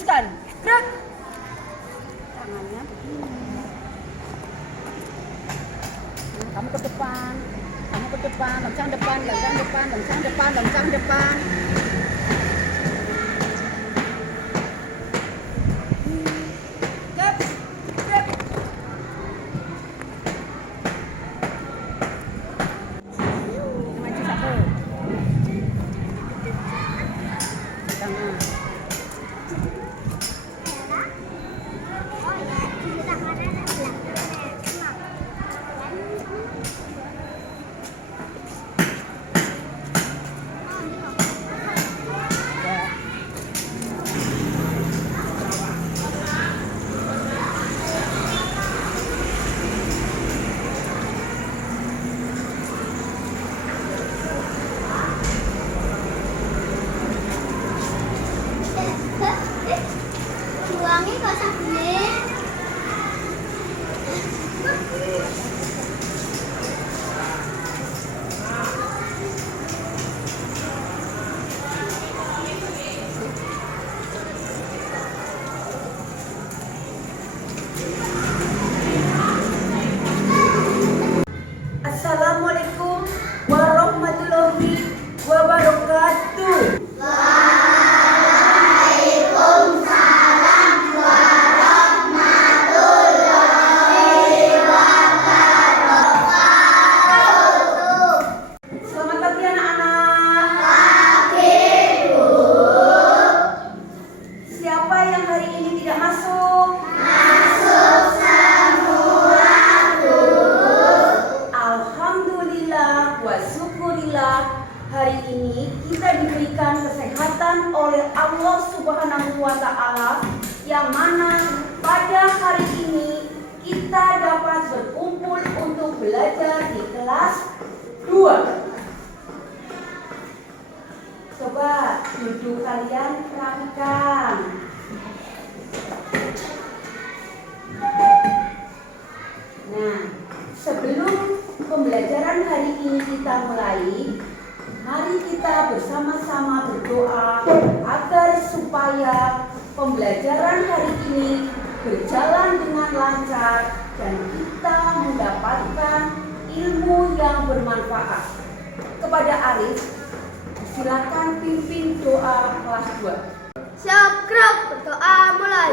teruskan. Gerak. Tangannya begini. Nah, kamu ke depan. Kamu ke depan, loncang depan, loncang depan, loncang depan, loncang depan. Maju satu. Tangan. Buangnya kok sabune. Assalamualaikum warahmatullahi wabarakatuh. Selamat pagi anak-anak. Siapa yang hari ini tidak masuk? Alhamdulillah wa syukurillah, hari ini kita diberikan kesehatan oleh Allah Subhanahu wa Ta'ala, yang mana pada hari ini kita dapat berkumpul untuk belajar di kelas 2. Coba duduk kalian rapikan. Nah, sebelum pembelajaran hari ini kita mulai, mari kita bersama-sama berdoa agar supaya pembelajaran hari ini berjalan dengan lancar dan kita mendapatkan ilmu yang bermanfaat. Kepada Arif, silakan pimpin doa kelas 2. Syukur, berdoa mulai.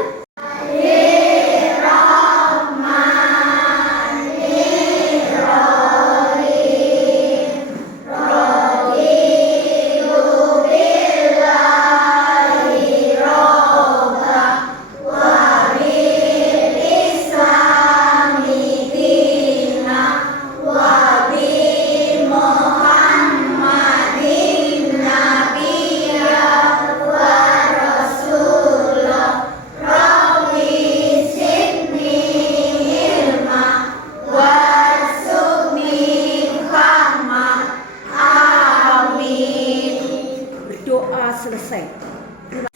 Selesai.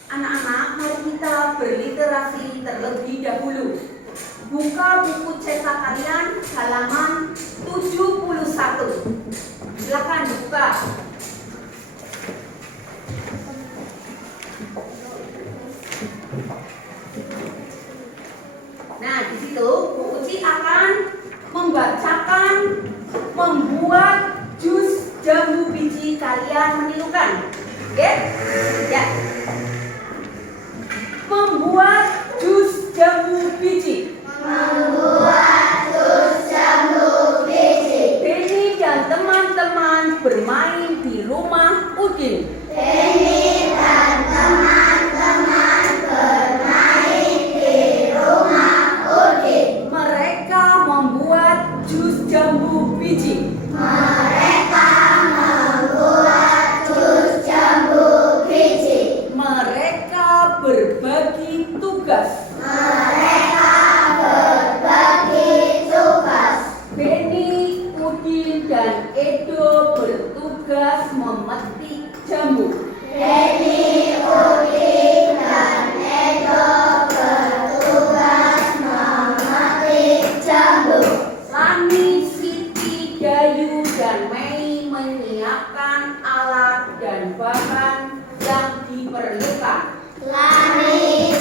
Anak-anak, mari kita berliterasi terlebih dahulu. Buka buku cetak kalian halaman 71. Silakan buka. Nah, di situ Bu Uci akan membacakan membuat jus jambu biji, kalian menirukan. Oke? Ya. Membuat jus jambu biji. Beni dan teman-teman bermain di rumah Udin. Mereka membuat jus jambu biji. Mereka berbagi tugas. Beni, Udin, dan Edo bertugas memetik jambu. Lani, Siti, Dayu, dan Mei menyiapkan alat dan bahan yang diperlukan. Lani,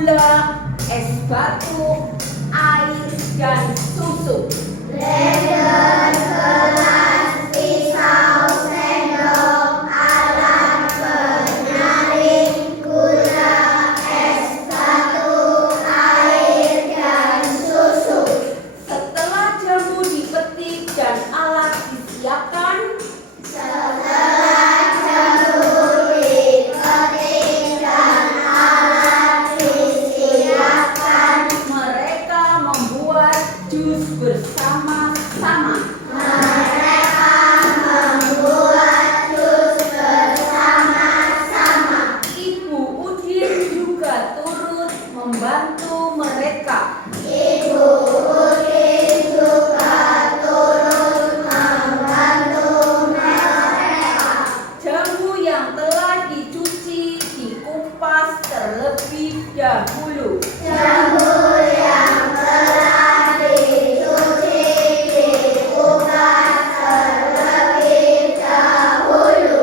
gula, es batu, air, dan susu. Blender, gelas, pisau, sendok, alat penyaring, gula, es batu, air, dan susu. Setelah jamu dipetik dan alat disiapkan, Setelah jamu dipetik dan alat disiapkan, mereka membuat jus bersama-sama. mereka membuat jus bersama-sama. Ibu Udin juga turut membantu mereka. Ibu Udin juga turut membantu mereka. Jamu yang telah dicuci dikupas terlebih dahulu. Jamu yang telah dicuci dikupas terlebih dahulu.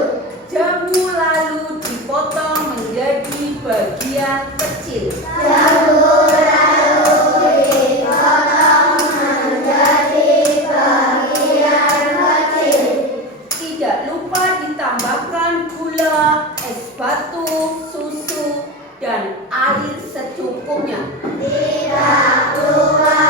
Jamu lalu dipotong menjadi bagian kecil. Jamu lalu dipotong menjadi bagian kecil. Tidak lupa ditambahkan gula, es batu, susu, dan air secukupnya. Tidak lupa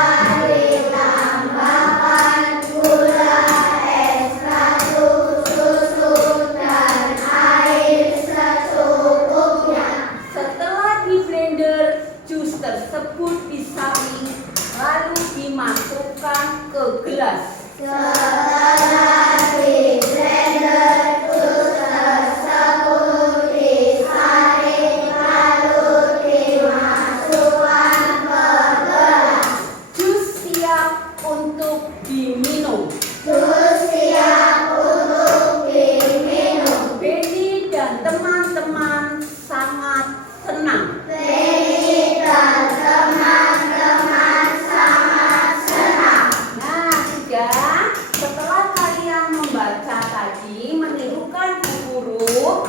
ditambahkan gula, es batu, susu, dan air secukupnya. Setelah di blender, jus tersebut disaring lalu dimasukkan ke gelas. Setelah di blender, jus tersebut disaring lalu dimasukkan ke gelas. Jus siap untuk diminum. Jus siap untuk diminum. Benny dan teman-teman sangat senang. Benny dan teman-teman sangat senang. Nah, sudah. Setelah kalian membaca tadi, menirukan huruf,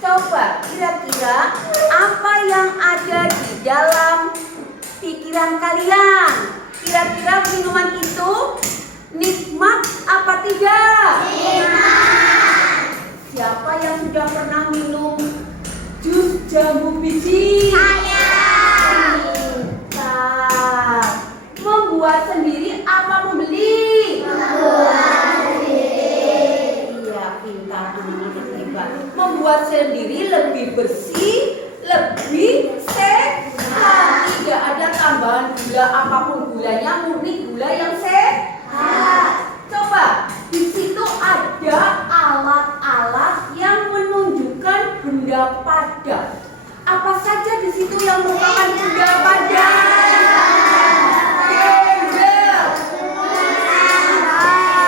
coba kira-kira apa yang ada di dalam pikiran kalian? Kira-kira minuman itu nikmat apa tidak? Nikmat. Siapa yang sudah pernah minum jus jambu biji? Saya. Pintar. Membuat sendiri apa membeli? Membuat sendiri. Iya, pintar, anak-anak hebat. Membuat sendiri lebih bersih, lebih sehat. Tidak ada tambahan gula apapun, gulanya murni gula yang sehat. Coba, di situ ada alat-alat yang menunjukkan benda padat. Apa saja di situ yang merupakan benda padat?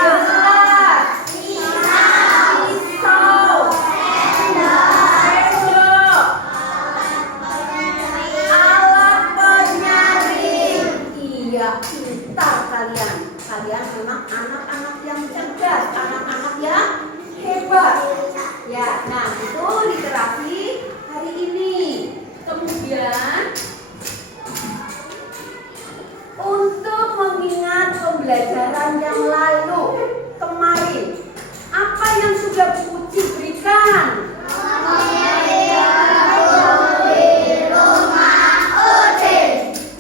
Gelas, pisau, sendok, alat penyaring. Iya, pintar kalian. Kalian memang anak-anak yang cerdas, anak-anak yang hebat. Ya, nah itu literasi hari ini. Kemudian untuk mengingat pembelajaran yang lalu kemarin, apa yang sudah Bu Uci berikan?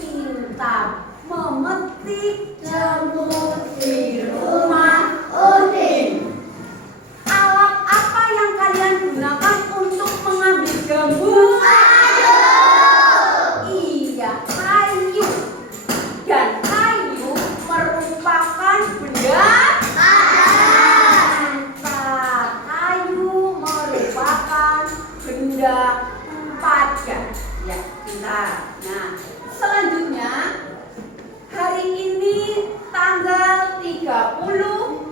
Pintar, memetik jamu di rumah Udin. Alat apa yang kalian gunakan untuk mengambil jambu? Iya, kayu. Dan kayu merupakan benda padat. Kayu merupakan benda padat. Ya, pintar. Nah, selanjutnya hari ini tanggal 30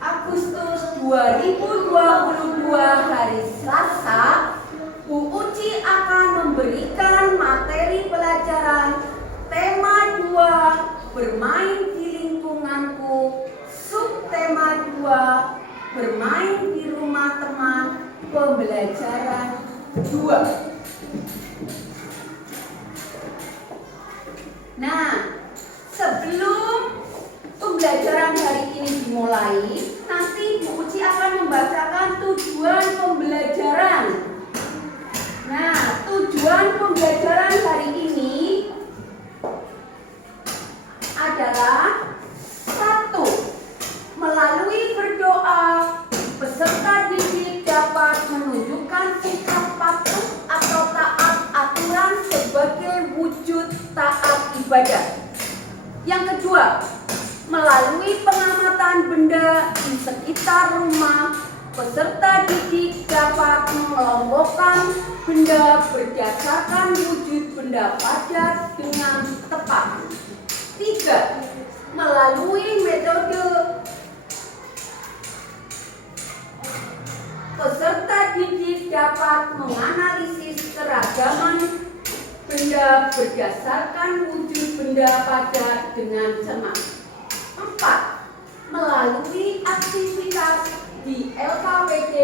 Agustus 2022 hari Selasa, Bu Uci akan memberikan materi pelajaran tema 2 bermain di lingkunganku, subtema 2 bermain di rumah teman, pembelajaran 2. Nah, sebelum pembelajaran hari ini dimulai, nanti Bu Uci akan membacakan tujuan pembelajaran. Nah, tujuan pembelajaran hari ini adalah satu, melalui berdoa, peserta didik dapat menunjukkan sikap patuh atau taat aturan sebagai wujud taat ibadah. Yang kedua, melalui pengamatan benda di sekitar rumah, peserta didik dapat mengelompokkan benda berdasarkan wujud benda padat dengan tepat. Tiga, melalui metode peserta didik dapat menganalisis keragaman benda berdasarkan wujud benda padat dengan cermat. 4. Melalui aktivitas di LKPD,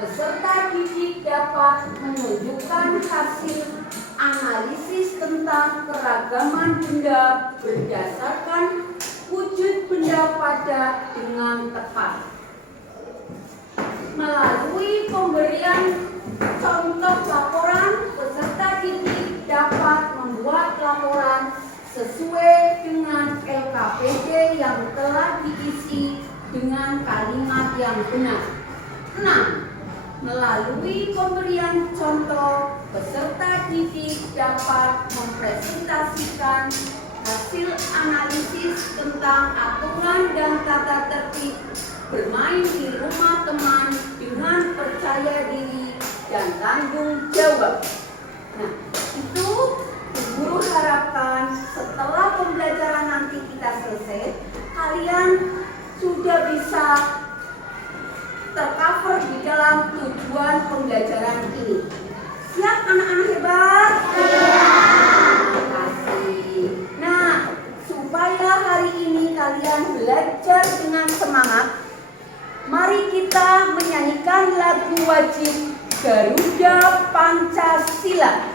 peserta didik dapat menunjukkan hasil analisis tentang keragaman benda berdasarkan wujud benda padat dengan tepat. Melalui pemberian contoh laporan, peserta didik dapat membuat laporan sesuai dengan LKPD yang telah diisi dengan kalimat yang benar. 6. Melalui pemberian contoh, peserta didik dapat mempresentasikan hasil analisis tentang aturan dan tata tertib bermain di rumah teman dengan percaya diri dan tanggung jawab. Nah, itu guru harapkan setelah pembelajaran nanti kita selesai, kalian sudah bisa tercover di dalam tujuan pembelajaran ini. Siap anak-anak hebat? Iya. Terima kasih. Nah, supaya hari ini kalian belajar dengan semangat, mari kita menyanyikan lagu wajib Garuda Pancasila.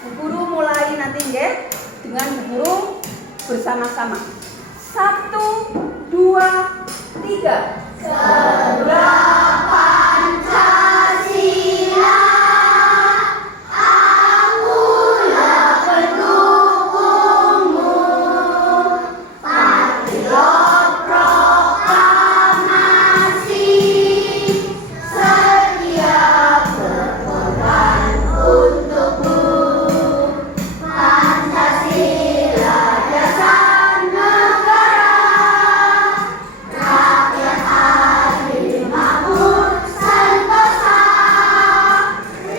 Bu Guru mulai nanti ya dengan Bu Guru bersama-sama. 1, 2, 3. Garuda Pancasila, akulah pendukungmu. Patriot proklamasi, sedia berkorban untukmu. Pancasila dasar negara, rakyat adil makmur sentosa,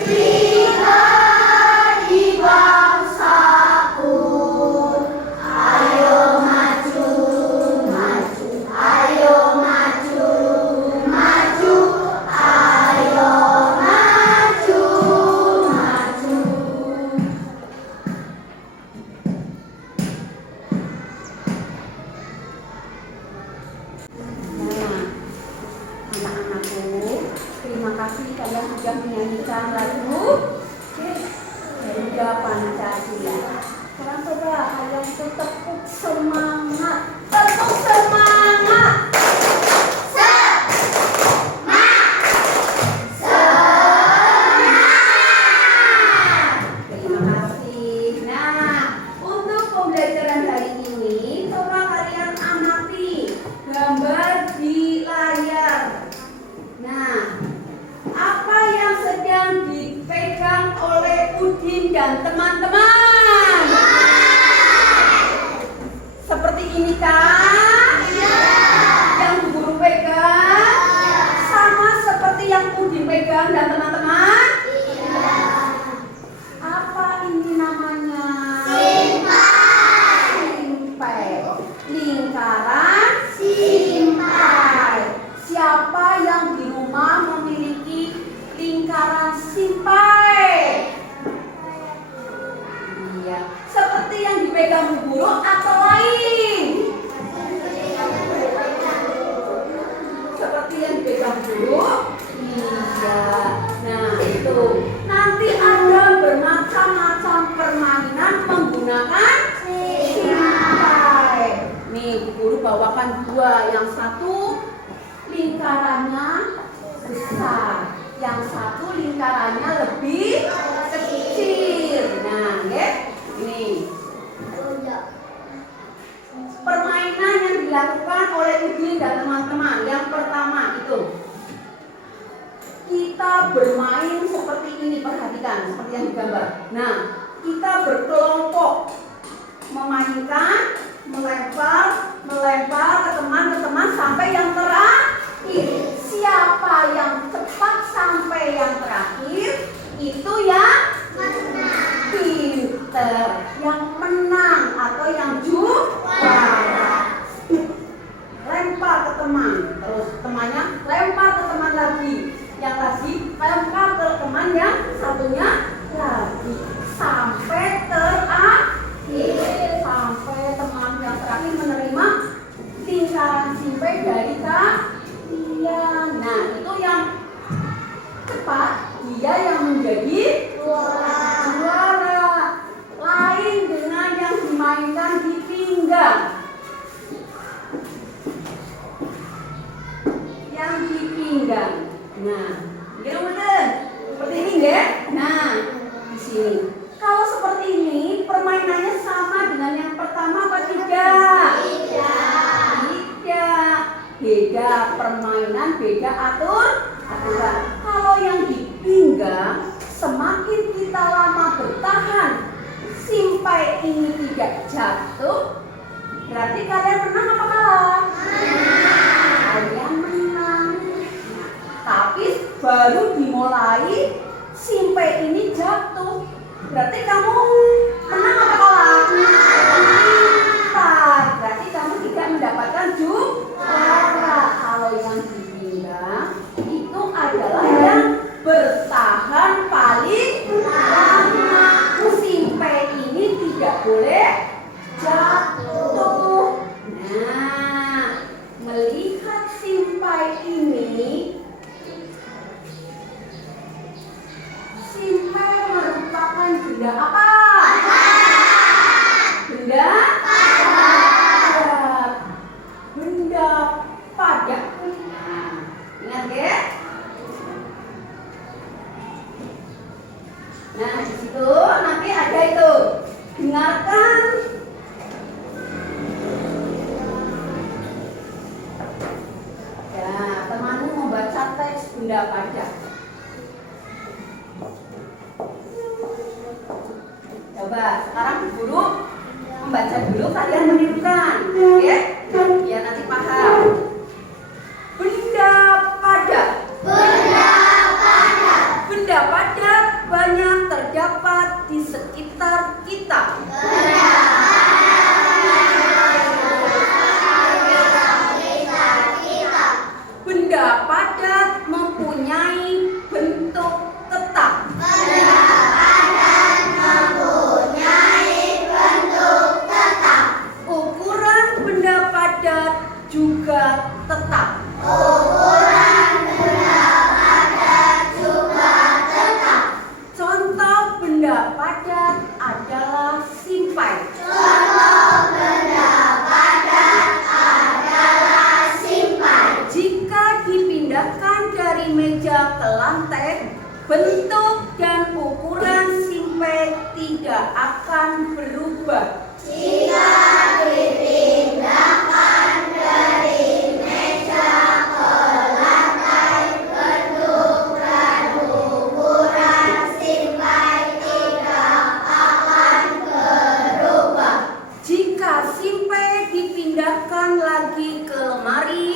pribadi bangsaku. Ayo maju, maju, ayo maju, maju, ayo maju, maju. Nah, anak-anakku, terima kasih kalian sudah menyanyikan lagu Garuda Pancasila. Sekarang coba kalian tepuk semangat, tepuk semangat. Terima kasih. Nah, untuk pembelajaran hari ini, coba kalian amati gambar di layar. Nah, apa yang sedang dipegang oleh Udin dan teman-teman? Seperti ini kan? Yang Bu Guru pegang sama seperti yang Udin pegang dan teman-teman? Apa ini namanya? Simpai. Lingkaran simpai. Siapa yang di rumah memiliki lingkaran simpai? Iya. Seperti yang dipegang Bu Guru atau lain? Seperti yang dipegang Bu Guru? Iya. Nah, itu. Nanti ada bermacam-macam permainan Yang satu lingkarannya lebih kecil. Nah, ya, ini permainan yang dilakukan oleh Udin dan teman-teman. Yang pertama itu kita bermain seperti ini, perhatikan seperti yang digambar. Nah, kita berkelompok memainkan, melempar ke teman sampai yang terakhir. Siapa yang cepat sampai yang terakhir itu yang pinter, yang menang atau yang juara. Lempar ke teman, terus temannya lempar ke teman lagi, yang lagi lempar ke teman yang satunya lagi, sampai terakhir, sampai teman yang terakhir menerima lingkaran simpai dari kalian. Nah, itu yang cepat, dia yang menjadi juara. Lain dengan yang dimainkan di pinggang. Yang di pinggang. Nah, gini bener. Seperti ini ya. Nah, di sini. Kalau seperti ini, permainannya sama dengan yang pertama apa tidak? Tidak. Beda permainan, beda aturan. Kalau yang di pinggang, semakin kita lama bertahan, simpai ini tidak jatuh, berarti kalian menang apa kalah? Kalian menang. Tapi baru dimulai, simpai ini jatuh, berarti kamu menang apa kalah? Pintar. Berarti kamu tidak mendapatkan juara. Kalau yang di pinggang itu adalah yang bertahan paling lama. Simpai ini tidak boleh jatuh. Nah, melihat simpai ini, simpai merupakan benda apa? Benda padat. Benda padat. Nah, ingat ya? Nah, di situ nanti ada itu. Dengarkan. Ya, temanmu membaca teks benda padat. Coba sekarang guru membaca dulu, kalian menirukan, ya? Biar nanti paham. Benda padat. Benda padat banyak terdapat di sekitar kita. Benda padat mempunyai bentuk tetap. Ukuran benda padat juga tetap. Contoh benda padat adalah simpai. Jika dipindahkan dari meja ke lantai, bentuk dan ukuran simpai tidak akan berubah. Jika simpai dipindahkan lagi ke lemari,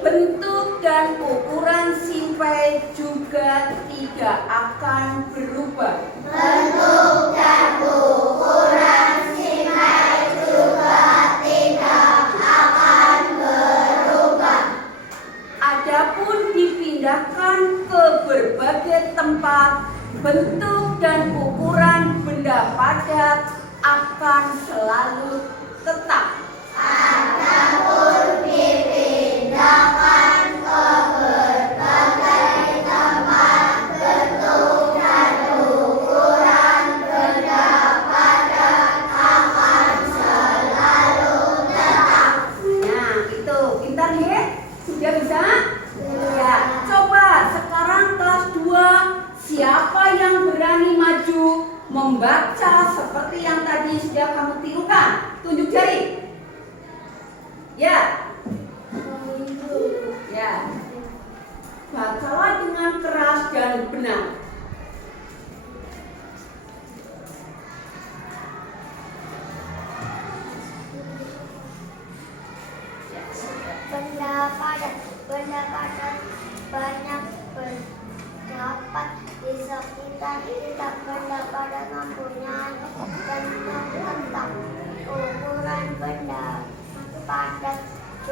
bentuk dan ukuran simpai juga tidak akan berubah. Adapun dipindahkan ke berbagai tempat, bentuk dan ukuran benda padat akan selalu tetap.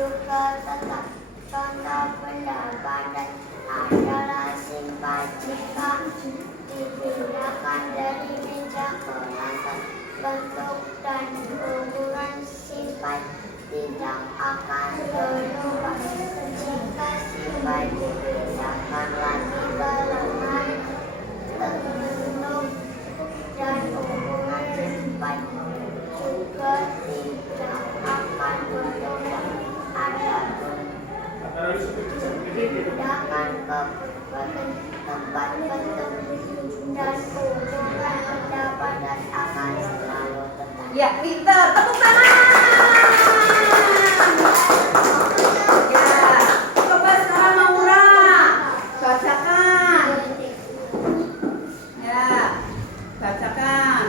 juga tetap. Contoh benda padat adalah simpai jika dipindahkan dari meja ke lantai. Bentuk dan ukuran simpai tidak akan berubah. Jika simpai dipindahkan lagi ke lemari, bentuk dan ukuran simpai juga tidak akan berubah. Adapun dipindahkan ke berbagai tempat, bentuk dan ukuran benda padat akan selalu tetap. Ya, pintar. Tepuk tangan. Ya, coba sekarang Maura bacakan. Ya, bacakan.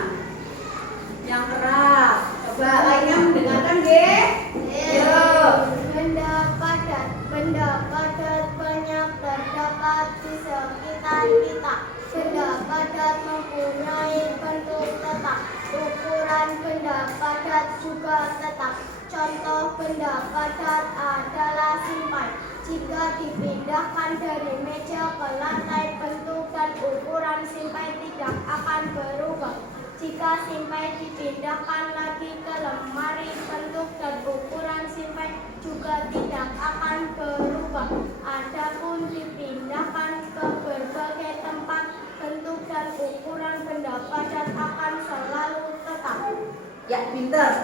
Yang keras. Coba lainnya mendengarkan, Ge. Yuk. Benda padat banyak terdapat di sekitar kita. Benda padat mempunyai bentuk tetap. Ukuran benda padat juga tetap. Contoh benda padat adalah simpai. Jika dipindahkan dari meja ke lantai, bentuk dan ukuran simpai tidak akan berubah. Jika simpai dipindahkan lagi ke lemari, bentuk dan ukuran simpai juga tidak akan berubah. Adapun dipindahkan ke berbagai tempat, bentuk dan ukuran benda padat akan selalu tetap. Ya, pintar.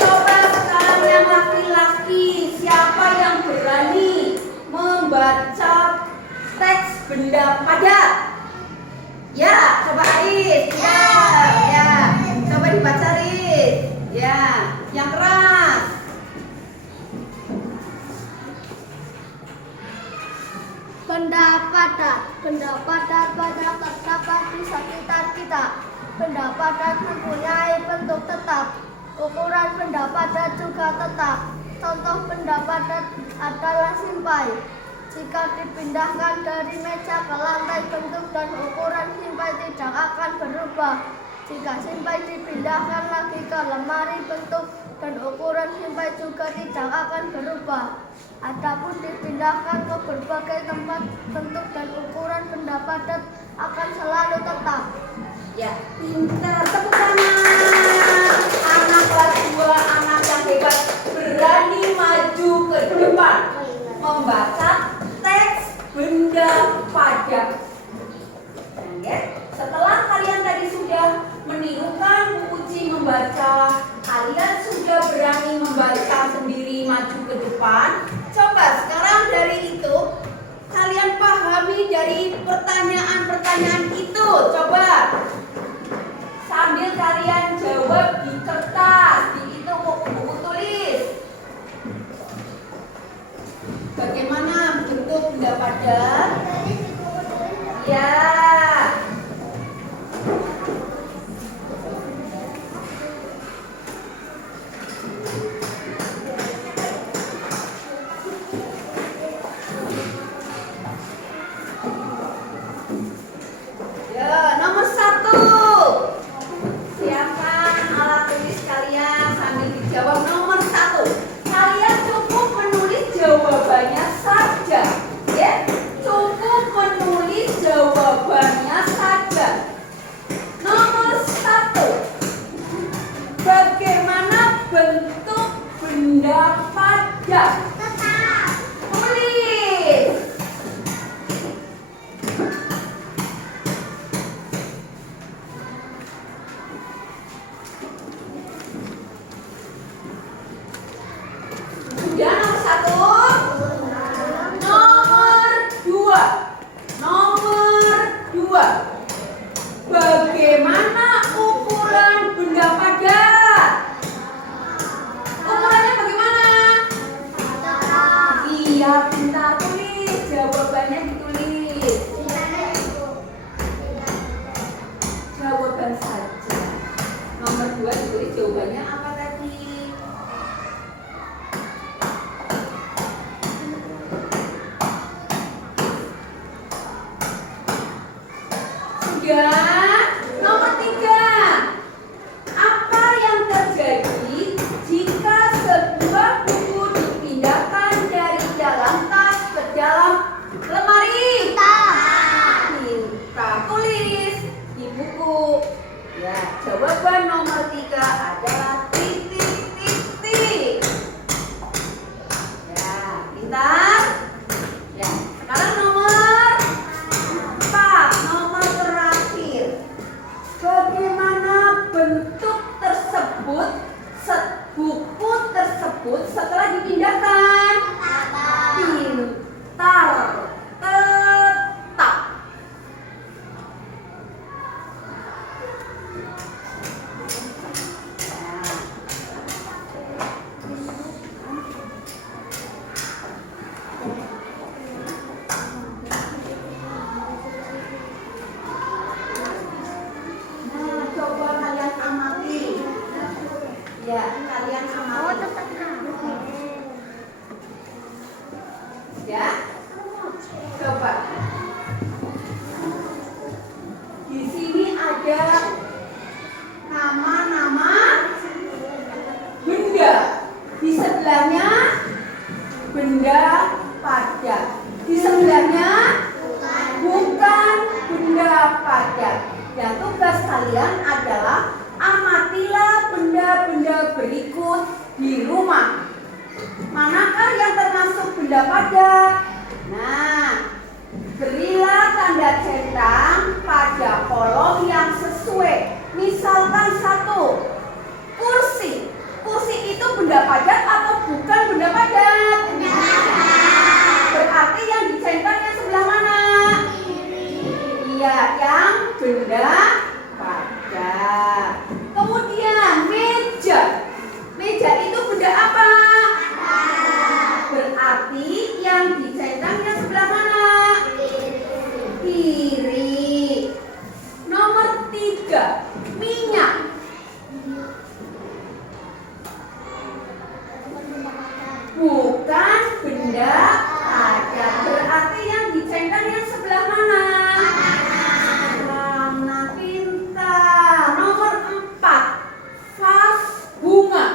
Coba sekarang yang laki-laki, siapa yang berani membaca teks benda padat? Ya, coba Aris. Ya. Coba dibaca Aris. Ya, yang keras. Benda padat banyak terdapat di sekitar kita. Benda padat mempunyai bentuk tetap. Ukuran benda padat juga tetap. Contoh benda padat adalah simpai. Jika dipindahkan dari meja ke lantai, bentuk dan ukuran simpai tidak akan berubah. Jika simpai dipindahkan lagi ke lemari, bentuk dan ukuran simpai juga tidak akan berubah. Adapun dipindahkan ke berbagai tempat, bentuk dan ukuran benda padat akan selalu tetap. Ya, pintar. Tepuk tangan. Anak kelas 2, anak yang hebat, berani maju ke depan membaca teks benda padat. Ya, setelah kalian tadi sudah menirukan Bu Uci membaca, kalian sudah berani membaca sendiri maju ke depan. Coba sekarang dari itu kalian pahami dari pertanyaan-pertanyaan itu. Coba sambil kalian jawab di kertas, di itu buku tulis. Bagaimana bentuk benda padat? Ya. Nomor 1. Siapkan alat tulis kalian sambil dijawab. Nomor 1. Kalian cukup menulis jawabannya saja. Ya, cukup menulis jawabannya saja. Nomor 1. Bagaimana bentuk benda padat? Tulis. Sudah nomor 1. Nomor 2. Bagaimana ukuran benda padat? Ukurannya bagaimana? Iya, pintar. Tulis jawabannya, ditulis. Jawaban saja. Nomor 2 ditulis jawabannya apa tadi? Sudah. Nomor 3. Apa yang terjadi jika Ya, kalian amati. Ya, coba. Di sini ada nama-nama benda. Di sebelahnya benda padat. Di sebelahnya bukan benda padat. Dan tugas kalian adalah amatilah benda-benda berikut di rumah. Manakah yang termasuk benda padat? Nah, berilah tanda centang pada kolom yang sesuai. Misalkan 1, kursi. Kursi itu benda padat atau bukan benda padat? Berarti yang dicentang yang sebelah mana? Iya, yang benda padat. Kemudian meja. Meja itu benda apa? Berarti yang dicentang yang sebelah mana? Kiri. Nomor 3, minyak. Bukan benda padat. Berarti yang dicentang yang sebelah mana? Kanan. Pintar. Nomor 4, vas bunga.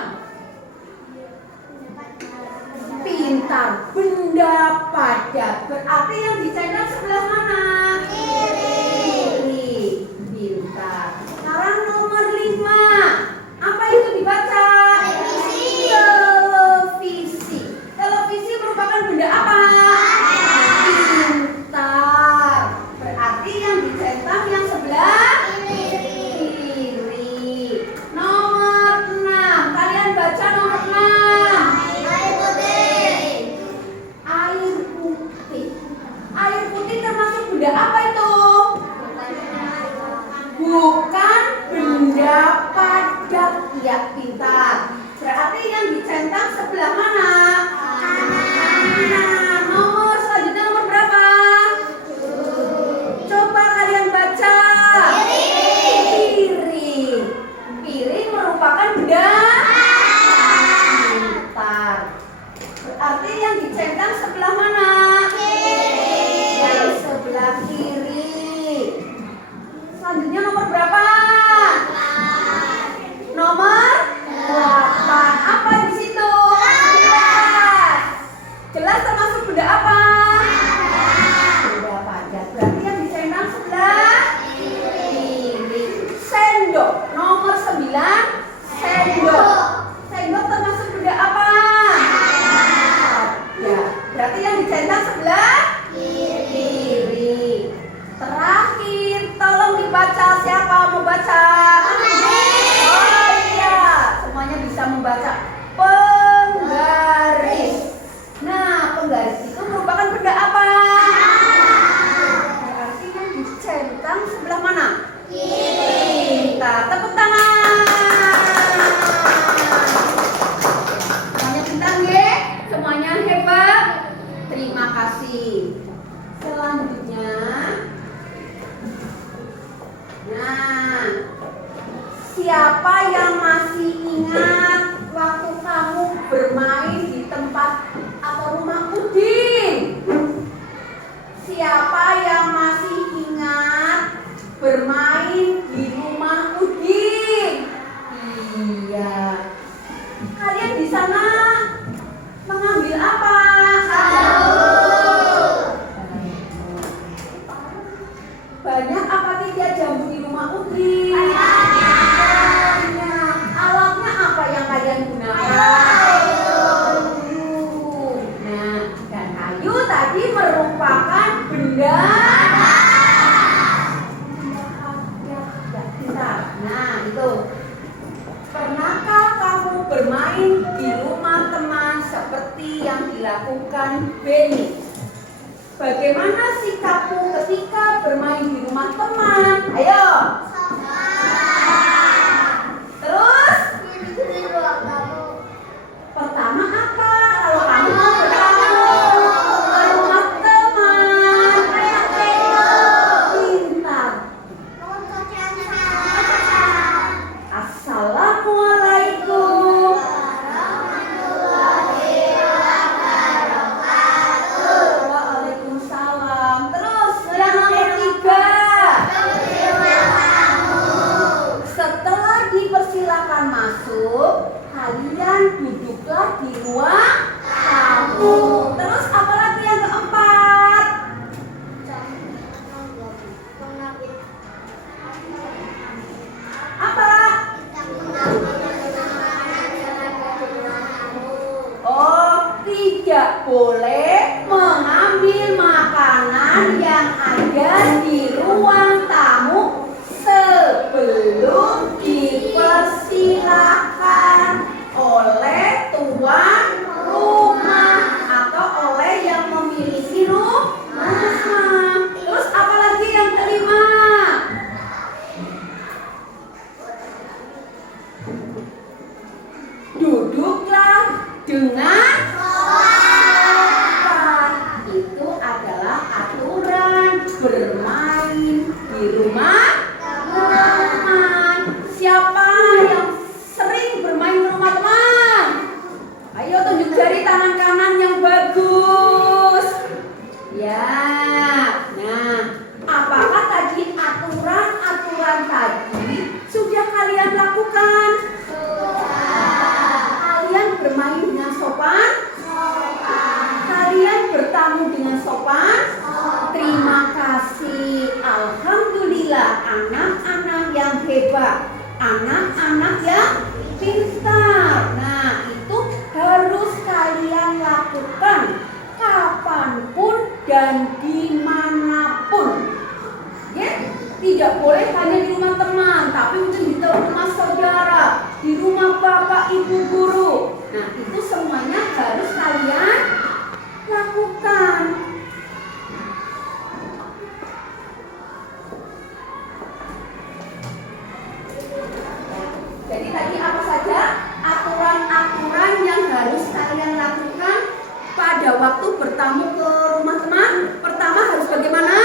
Pintar. Benda padat. Berarti yang dicentang sebelah mana? Kiri. Pintar. Sekarang nomor 5. Apa itu dibaca? Televisi. Televisi merupakan benda apa? Pintar. Berarti yang dicentang yang sebelah kiri. Nomor 6. Kalian baca nomor 6. Air putih. Air putih. Air putih termasuk benda apa itu? Bukan benda padat. Ya, pintar. Berarti yang dicentang sebelah mana? Kanan. Nomor selanjutnya nomor berapa? Coba kalian baca. Piring. Piring merupakan benda pintar. Berarti yang dicentang sebelah mana? Yang sebelah kiri. Selanjutnya nomor berapa? Nomor 8. Apa di situ? Gelas. Gelas termasuk benda apa? Benda padat. Berarti yang dicentang sebelah kiri. Sendok. Nomor 9. Sendok. Sendok termasuk benda apa? Ya. Berarti yang dicentang sebelah kiri. Terakhir, tolong dibaca. Siapa mau baca? Oh iya, semuanya bisa membaca. Penggaris. Nah, penggaris itu merupakan benda apa? Berarti yang dicentang sebelah mana? Pintar. Tepuk tangan. Semuanya pintar nggih? Semuanya hebat. Terima kasih. Selanjutnya, nah, siapa yang masih ingat waktu kamu bermain di tempat atau rumah Udin? Siapa yang masih ingat bermain di rumah Udin? Iya. Kalian di sana mengambil apa? Banyak apa tidak jambu di rumah Udin? Banyak. Alatnya apa yang kalian gunakan? Nah, dan kayu tadi merupakan benda pintar. Nah, itu. Pernahkah kamu bermain di rumah teman seperti yang dilakukan Benny? Bagaimana sikapmu ketika bermain di rumah teman? Ayo. Terus? Pertama apa? Kalau kamu pertama ke rumah teman. Pintar. Assalamualaikum. boleh mengambil makanan yang ada di ruang tamu sebelum dipersilakan oleh tuan rumah atau oleh yang memiliki rumah. Terus apalagi yang kelima? Duduklah dengan sopan. Itu adalah aturan bermain di rumah teman. Siapa yang sering bermain di rumah teman? Ayo tunjuk jari tangan kanan yang bagus. Ya. Nah, apakah tadi aturan-aturan tadi sudah kalian lakukan? Kalian bermain dengan sopan? Kalian bertamu dengan sopan? Terima kasih. Alhamdulillah, anak-anak yang hebat, anak-anak yang pintar. Nah, itu harus kalian lakukan kapanpun dan dimanapun. Ya, tidak boleh hanya di rumah teman, tapi mungkin di rumah saudara, di rumah bapak ibu guru. Nah, itu semuanya harus kalian lakukan. Jadi tadi apa saja aturan-aturan yang harus kalian lakukan pada waktu bertamu ke rumah teman? Pertama harus bagaimana?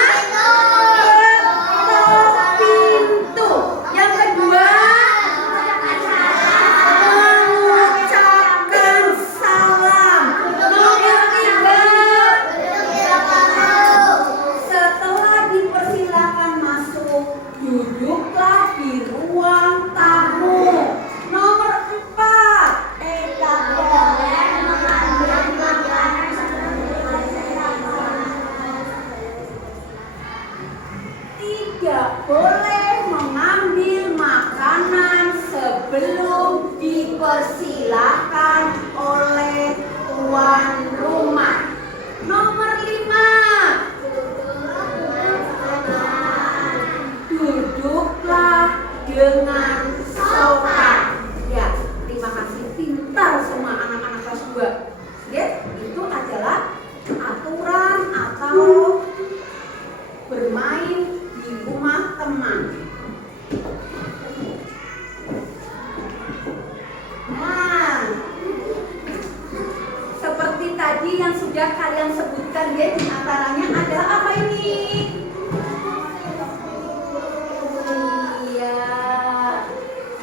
Ketok pintu. Yang kedua, mengucapkan salam. Nomor tiga, setelah dipersilakan masuk, duduklah di ruang tamu. Nomor empat, tidak boleh mengambil makanan sebelum dipersilakan oleh tuan rumah. Nomor lima, duduklah dengan sopan. Ya, terima kasih, pintar semua anak-anak kelas 2. Ya, itu adalah aturan atau bermain di rumah teman. Nah, seperti tadi yang sudah kalian sebutkan, ya, di antaranya adalah apa ini? Iya.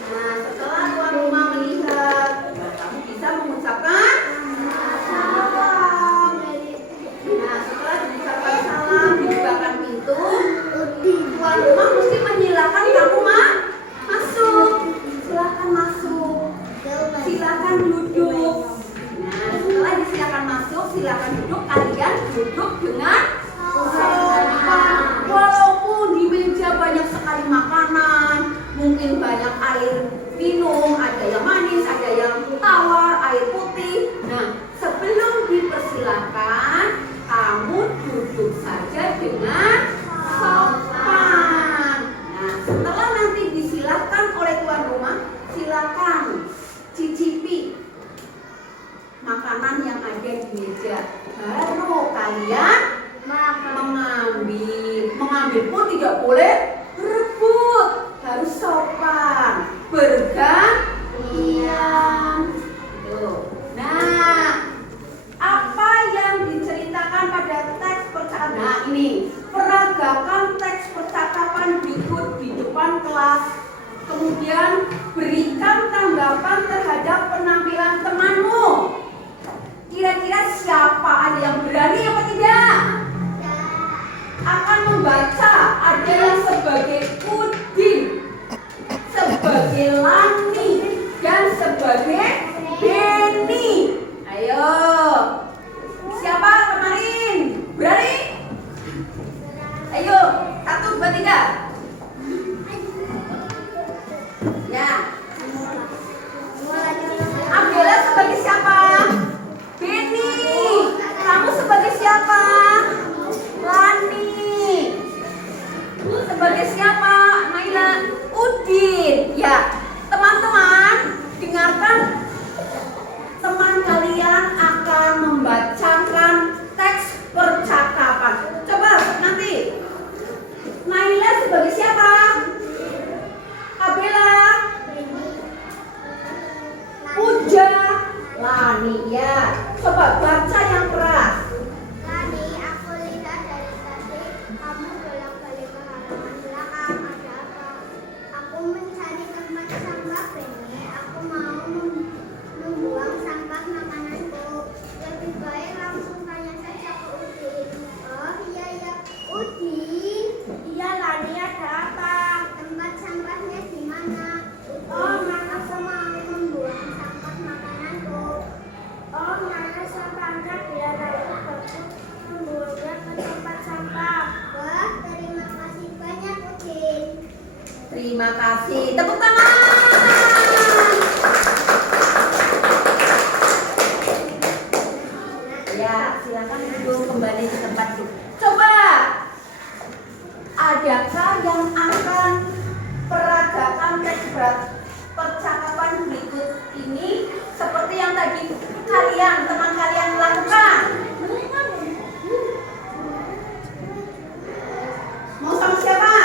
Nah, setelah tuan rumah melihat, kamu bisa mengucapkan salam. Nah, setelah diucapkan salam, dibukakan pintu, tuan rumah mesti menyilakan kamu masuk. Silakan masuk. Silakan duduk. Nah, setelah disilakan masuk, silakan duduk. Kalian duduk dengan sopan. Walaupun di meja banyak sekali makanan, mungkin banyak air minum, ada yang manis, ada yang tawar, air putih. Nah, sebelum dipersilakan, kamu duduk saja dengan sopan. Nah, setelah nanti disilakan oleh tuan rumah, silakan cicipi makanan yang ada di meja. Baru kalian mengambil pun tidak boleh berebut, harus sopan, bergantian. Nah, apa yang diceritakan pada teks percakapan? Nah, ini peragakan teks percakapan berikut di depan kelas. Kemudian berikan tanggapan terhadap penampilan temanmu. Kira-kira siapa? Ada yang berani apa tidak? Akan membaca. Ada yang sebagai Lani. Ya, coba baca yang keras. Lani, aku lihat dari tadi kamu bolak-balik ke halaman belakang. Ada apa? Aku mencari tempat sampah Beni. Aku mau membuang sampah makananku. Lebih baik langsung tanya saja ke Udin. Oh iya ya, Udin. Iya Lani, ada apa? Tempat sampahnya di mana? Oh, aku mau membuang sampah makananku. Oh, mana sampahnya? Biar aku bagus membuangnya ke tempat sampah. Wah, terima kasih banyak Udin. Terima kasih. Tepuk tangan. Ya, silakan duduk kembali di tempat duduk. Coba, adakah yang akan peragakan teks percakapan berikut ini seperti yang tadi teman kalian lakukan? Mau sama siapa?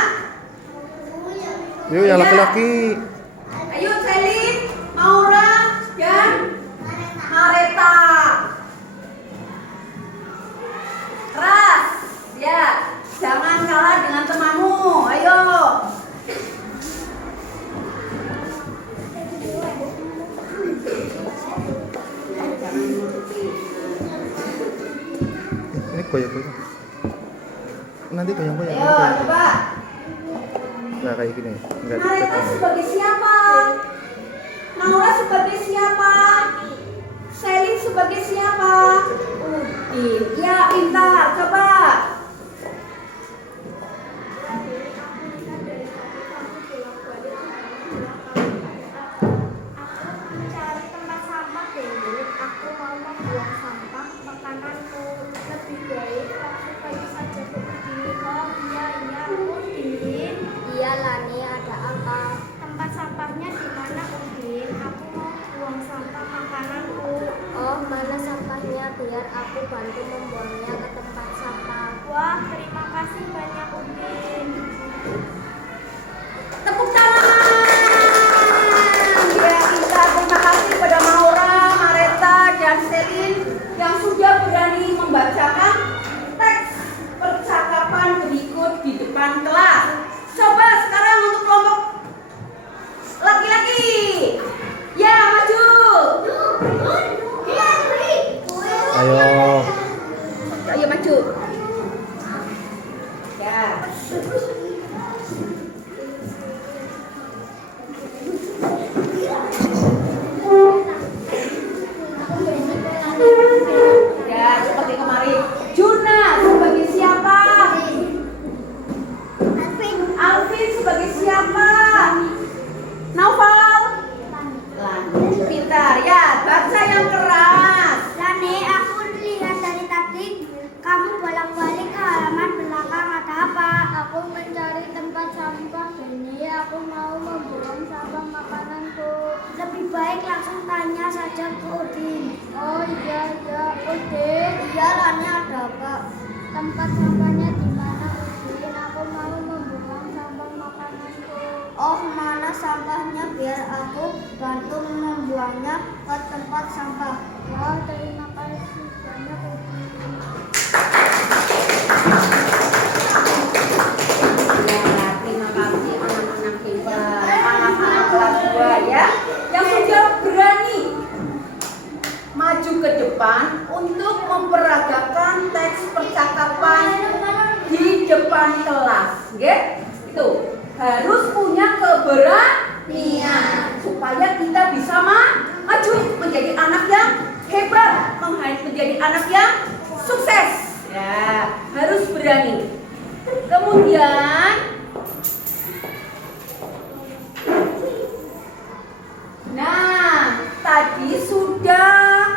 Yuk yang laki-laki. Ayo Selin, Maura, dan Mareta. Keras, ya. Jangan kalah dengan temanmu. Ayo. Ini goyang-goyang. Nanti goyang-goyang. Ayo, coba. Nah kayak gini. Enggak Mareta ditekan. sebagai siapa? Maura sebagai siapa? Selin sebagai siapa? Udin. Ya, pintar. Coba. Aku mencari tempat sampah Beni. Aku mau membuang sampah makananku. Lebih baik langsung tanya saja ke Udin. Oh iya Udin. Iya Lani, ada apa? Tempat sampahnya di mana Udin? Aku mau buang sampah makananku. Oh, mana sampahnya? Biar aku bantu membuangnya ke tempat sampah. Wah, terima kasih banyak Udin. Tepuk tangan. Ya, kita terima kasih pada Maura, Mareta, dan Selin yang sudah berani membacakan teks percakapan berikut di depan kelas. Coba sekarang untuk kelompok laki-laki. Ya, maju. Ayo. Ayo maju. Ya. Ya, seperti kemarin. Juna sebagai siapa? Alvin sebagai siapa? Naufal? Lani. Pintar. Ya, baca yang keras. Lani, aku lihat dari tadi kamu bolak-balik ke halaman belakang. Ada apa? Aku mencari tempat sampah Beni. Aku mau membuang sampah makananku. Lebih baik langsung tanya saja ke Udin. Oh iya Udin. Iya Lani, ada apa? Tempat sampahnya di mana Udin? Aku mau membuang sampah makananku. Oh, mana sampahnya? Biar aku bantu membuangnya ke tempat sampah. Wah, terima kasih banyak Udin. Ya, terima kasih anak-anak hebat, anak-anak kelas 2 ya, yang sudah berani maju ke depan untuk memperagakan teks percakapan di depan kelas. Nggih? Itu harus punya keberanian supaya kita bisa maju menjadi anak yang hebat, menjadi anak yang sukses. Ya, harus berani. Kemudian tadi sudah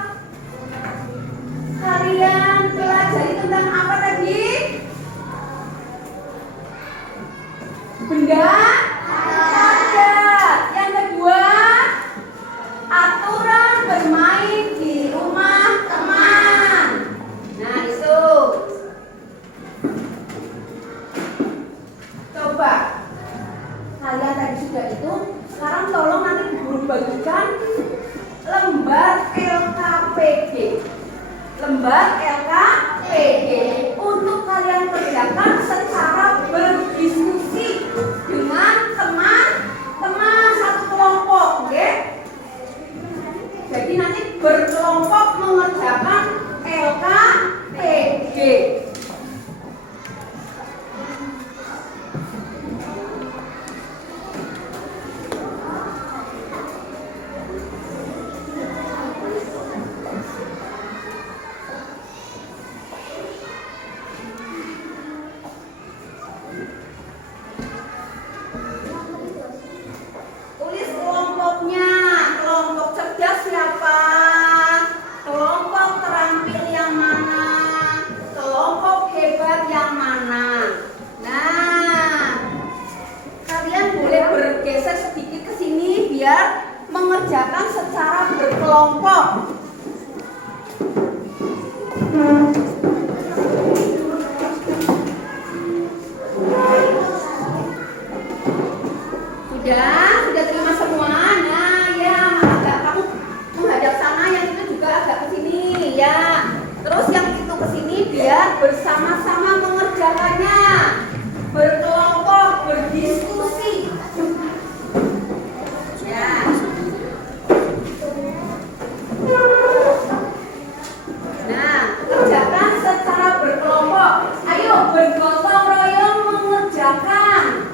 kalian pelajari tentang apa tadi? Benda ada. Yang kedua, aturan bermain di rumah teman. Nah, itu. Coba kalian tadi sudah itu, sekarang tolong nanti guru bagikan lembar LKP LKPD. Lembar LKPD untuk kalian kerjakan secara berdiskusi dengan teman-teman satu kelompok, oke? Jadi nanti berkelompok mengerjakan LKPD. Tulis kelompoknya. Kelompok cerdas siapa? Kelompok terampil yang mana? Kelompok hebat yang mana? Nah, kalian boleh bergeser sedikit ke sini biar mengerjakan secara berkelompok. Sudah terima semua. Nah, ya, agak kamu menghadap sana, yang itu juga agak ke sini, ya. Terus yang itu ke sini biar bersama-sama mengerjakannya. Berkelompok, berdiskusi. Ya. Nah, kerjakan secara berkelompok. Ayo bergotong royong mengerjakan.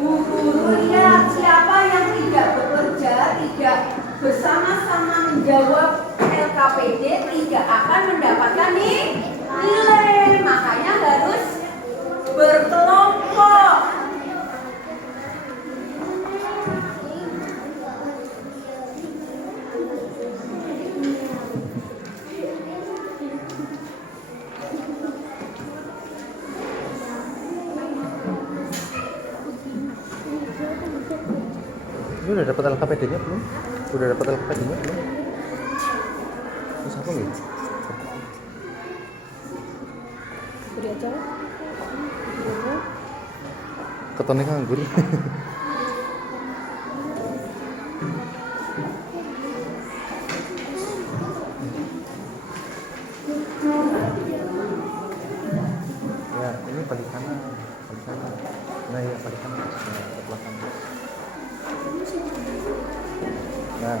Bu guru lihat siapa yang tidak bekerja, tidak bersama-sama menjawab LKPD tidak akan mendapatkan nilai. Makanya harus berkelompok. Ini udah dapat LKPD-nya belum? Udah dapat LKPD-nya belum? Terus apa nih? Ketone nganggur. Ya, ini balik kanan. Balik kanan. Nah, ya balik kanan. Ke belakang. Nah.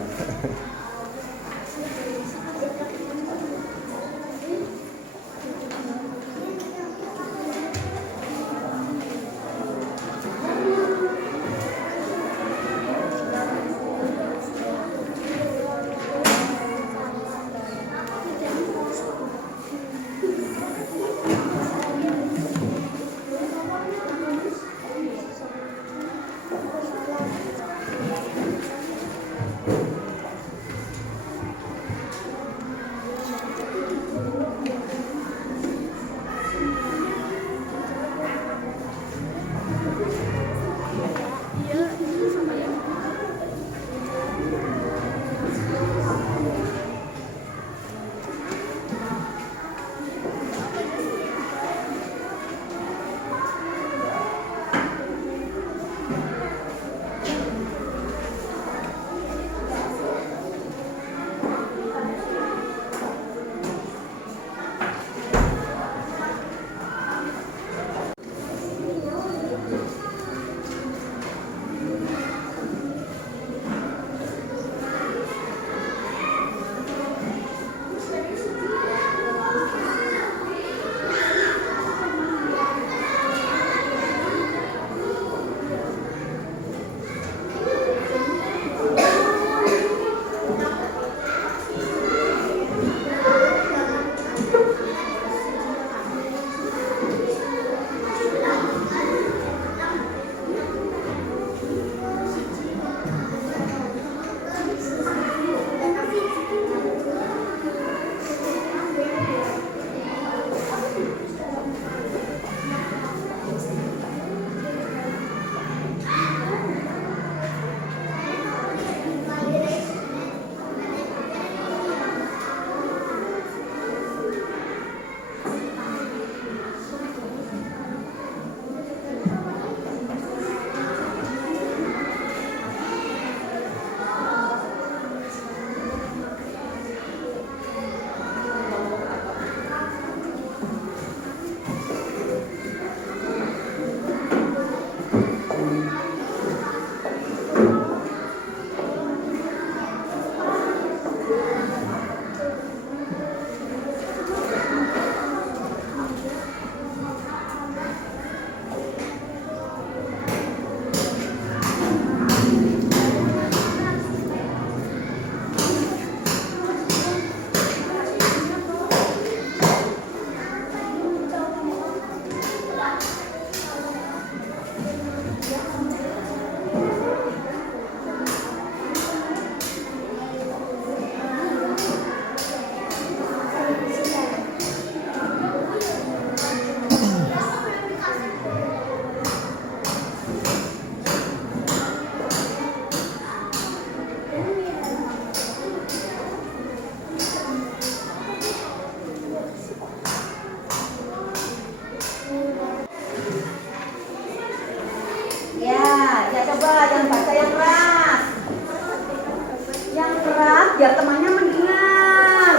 Yang keras biar temannya mendengar.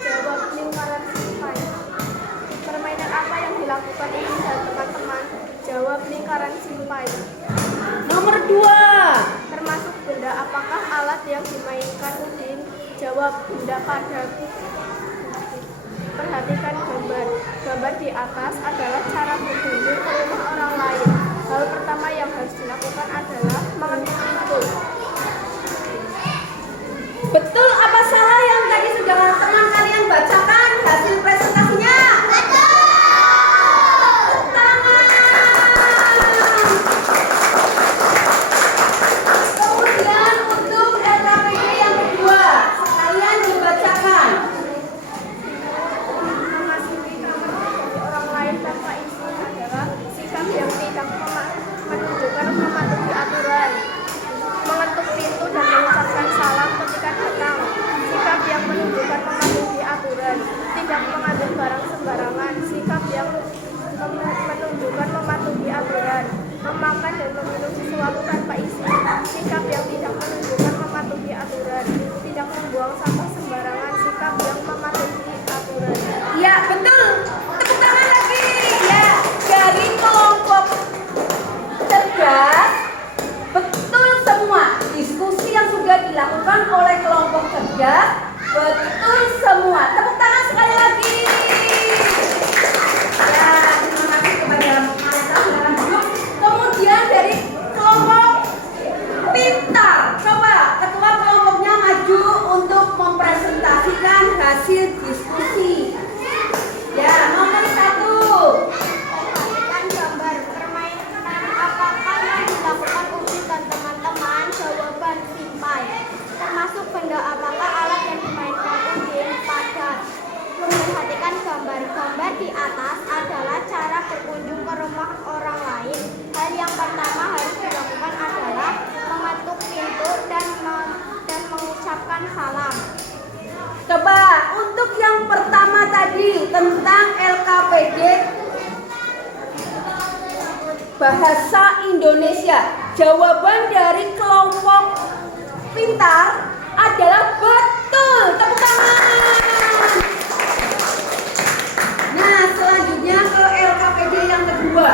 Jawab lingkaran simpai. Permainan apa yang dilakukan Udin dan teman-teman? Jawab lingkaran simpai. Nomor 2. Termasuk benda apakah alat yang dimainkan Udin? Jawab benda padat. Perhatikan gambar. Gambar di atas adalah cara berkunjung ke rumah orang lain. Hal pertama yang harus dilakukan adalah mengetuk pintu. Betul apa salah yang tadi sudah teman kalian bacakan hasil presentasinya? Kemudian untuk LKPD yang kedua, sekalian dibacakan. Memasuki kamar dari orang lain tanpa izin adalah sikap yang tidak menunjukkan mematuhi aturan. Mengetuk pintu dan mengucapkan salam ketika datang. Sikap yang menunjukkan mematuhi aturan. Tidak mengambil barang sembarangan. Sikap yang menunjukkan mematuhi aturan. Memakan dan meminum sesuatu tanpa izin. Sikap yang tidak menunjukkan mematuhi aturan. Tidak membuang sampah sembarangan. Sikap yang mematuhi aturan. Ya, betul. Tepuk tangan lagi. Ya, dari kelompok cerdas. Betul semua. Diskusi yang sudah dilakukan oleh kelompok cerdas. Betul semua. Tepuk tangan sekali lagi. Ya, terima kasih kepada Marisa. Silakan duduk. Kemudian dari kelompok pintar. Coba ketua kelompoknya maju untuk mempresentasikan hasil diskusi. Ya, nomor 1. Perhatikan gambar. Permainan apakah yang dilakukan Udin dan teman-teman? Jawaban simpai. Termasuk benda apakah alat yang dimainkan Udin? Padat. Perhatikan gambar. Gambar di atas adalah cara berkunjung ke rumah orang lain. Hal yang pertama harus dilakukan adalah mengetuk pintu dan mengucapkan salam. Coba untuk yang pertama tadi tentang LKPD Bahasa Indonesia. Jawaban dari kelompok pintar adalah betul. Tepuk tangan. Nah, selanjutnya ke LKPD yang kedua,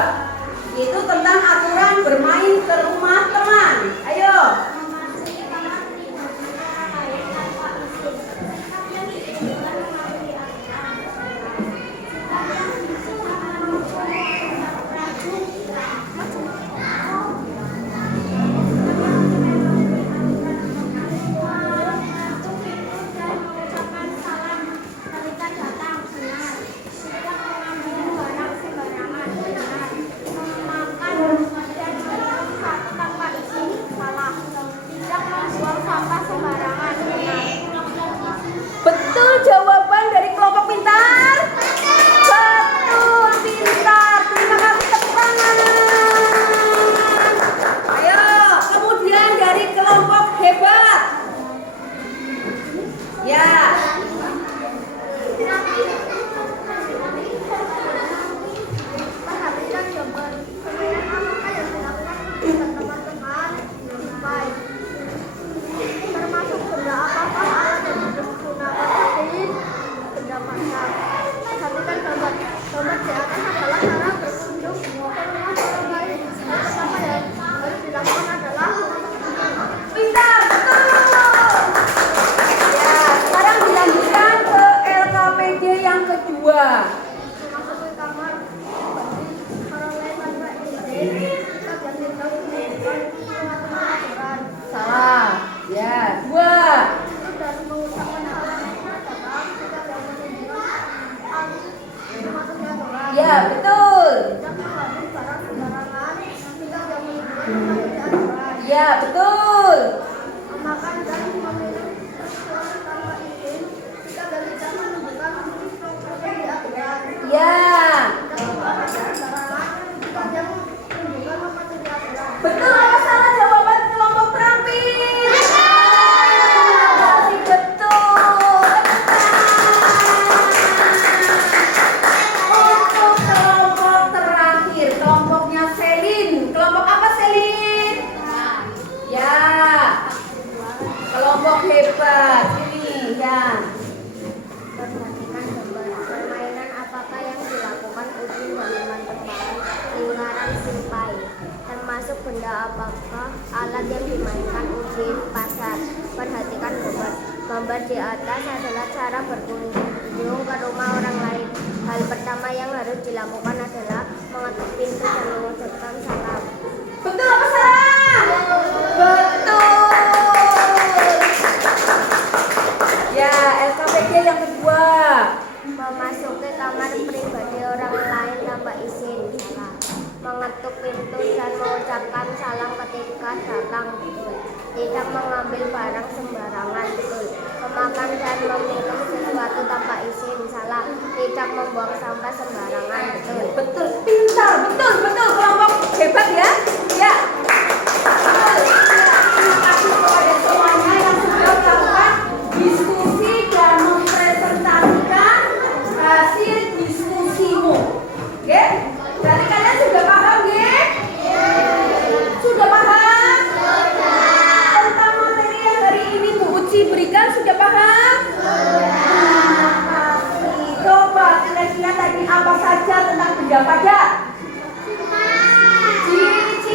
yaitu tentang aturan bermain ke rumah teman. Ayo. Betul jawaban dari kelompok pintar. Betul pintar. Terima kasih, tepuk tangan. Ayo, kemudian dari kelompok hebat. Ya. Perhatikan gambar. Permainan apakah yang dilakukan Udin dan teman-teman? Simpai. Termasuk benda apakah alat yang digunakan Udin? Benda padat. Perhatikan gambar. Gambar di atas adalah cara berkunjung ke rumah orang lain. Hal pertama yang harus dilakukan adalah Pintar, betul. Ya, sekarang dilanjutkan ke LKPD yang kedua. memasuki kamar orang lain tanpa izin. Sikap yang tidak menunjukkan mematuhi aturan. Salah. Ya, 2. Itu dan mengucapkan salam ketika datang. Sikap yang menunjukkan mematuhi aturan. Ya, betul. Tidak mengambil barang sembarangan. Sikap yang menunjukkan mematuhi aturan. Ya, betul. Memakan dan meminum sesuatu tanpa izin. Sikap yang tidak menunjukkan mematuhi aturan. Ya, Tidak membawa sembarangan. Sikap yang menunjukkan mematuhi aturan. betul apa salah jawaban kelompok terampil? Masih betul. Untuk kelompok terakhir, kelompoknya Selin. Kelompok apa, Selin? Ya, benda apakah alat yang dimainkan Uji pada perhatikan gambar. Gambar di atas adalah cara berkunjung ke rumah orang lain. Hal pertama yang harus dilakukan adalah mengetuk pintu dan mengucapkan salam. Betul apa salah? Betul. Ya, LKPD yang kedua. Memasuki kamar pribadi orang lain tanpa izin. Salah. Mengetuk pintu dan mengucapkan salam ketika datang. Betul. Tidak mengambil barang sembarangan. Betul. Memakan dan meminum sesuatu tanpa izin. Salah. Tidak membuang sampah sembarangan. Betul. Betul, pintar, betul, kelompok hebat ya. Ya. Terima kasih kepada semuanya yang sudah melakukan diskusi dan mempresentasikan hasil diskusimu. Oke? Jadi kalian sudah paham, ya? Sudah paham? Tentang materi yang hari ini Bu Uci berikan sudah paham? Coba kira-kira tadi apa saja tentang benda padat? Ciri-ciri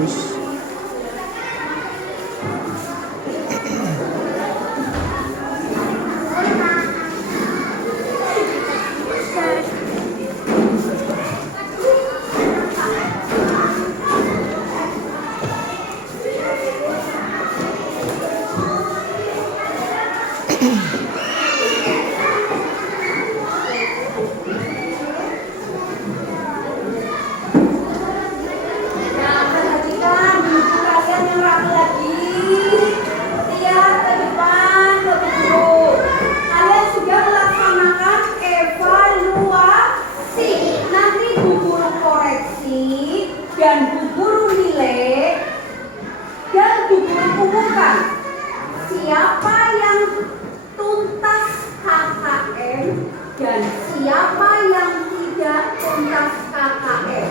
bagus. Nah, perhatikan buku kalian yang rapi lagi. Lihat ke depan ke buku. Kalian sudah melaksanakan evaluasi. Nanti Bu Guru koreksi dan Bu Guru nilai dan Bu Guru umumkan siapa yang tuntas KKM dan siapa yang tidak tuntas KKM.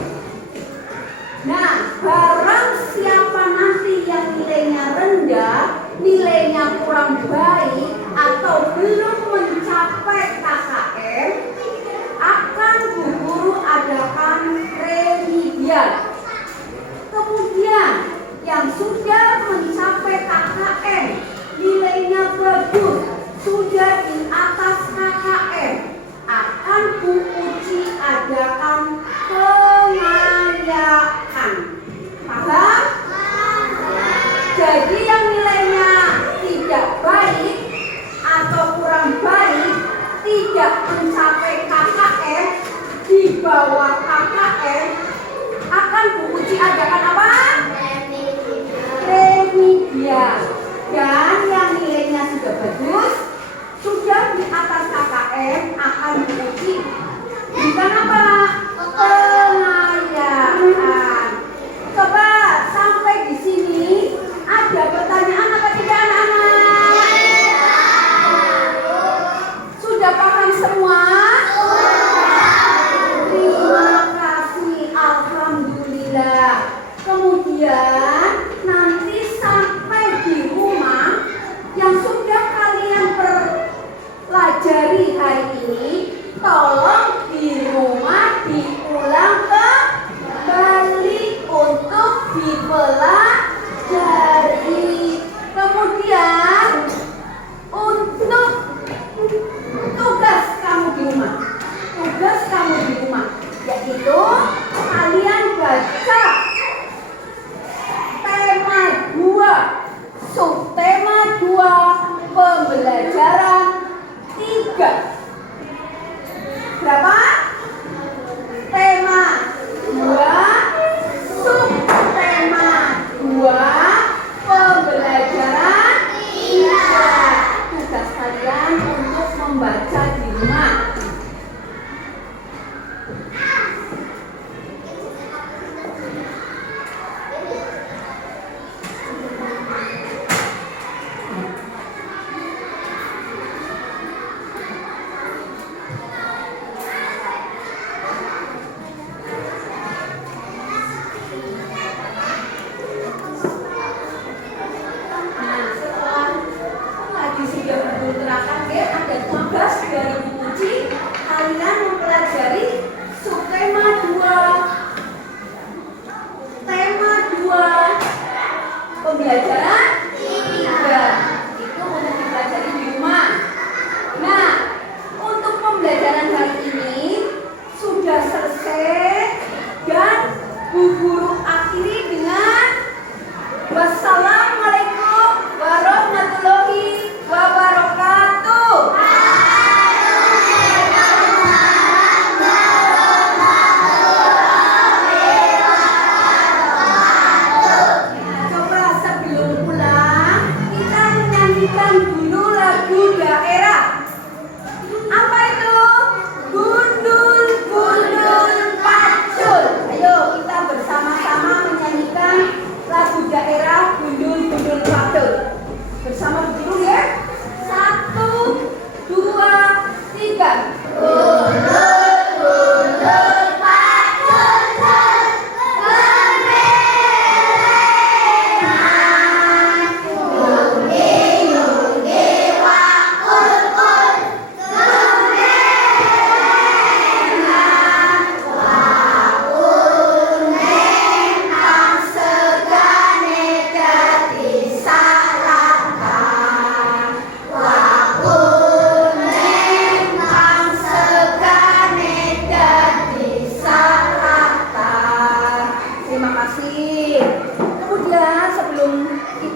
Nah, barang siapa nanti yang nilainya rendah, nilainya kurang baik, atau belum mencapai KKM, akan Bu Guru adakan remedial. Kemudian, yang sudah mencapai KKM, nilainya bagus, sudah di atas KKM, akan Bu Uci adakan pengayaan. Paham? Jadi yang nilainya tidak baik atau kurang baik, tidak mencapai KKM, di bawah KKM, akan Bu Uci adakan apa? Remedial. Dan yang nilainya sudah bagus, sudah di atas KKM, akan Bu Uci bukan apa? Pengayaan. Coba sampai di sini ada pertanyaan apa tidak anak-anak? Sudah paham semua? Terima kasih, alhamdulillah. Kemudian nanti sampai di rumah yang sudah kalian pelajari hari ini, tolong di rumah diulang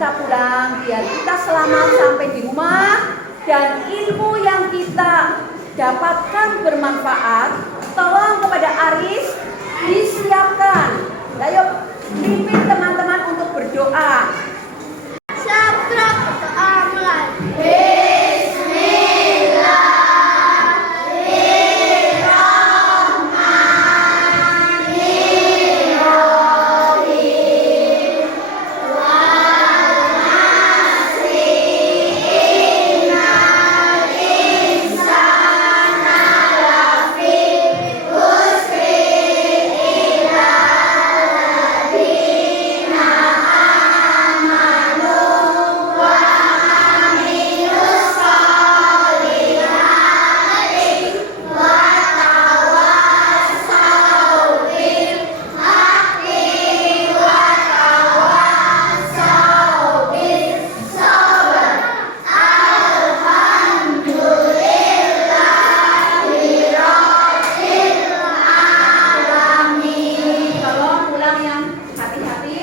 kita pulang, biar kita selamat sampai di rumah, dan ilmu yang kita dapatkan bermanfaat. Tolong kepada Aris disiapkan. Ayo pimpin teman-teman untuk berdoa.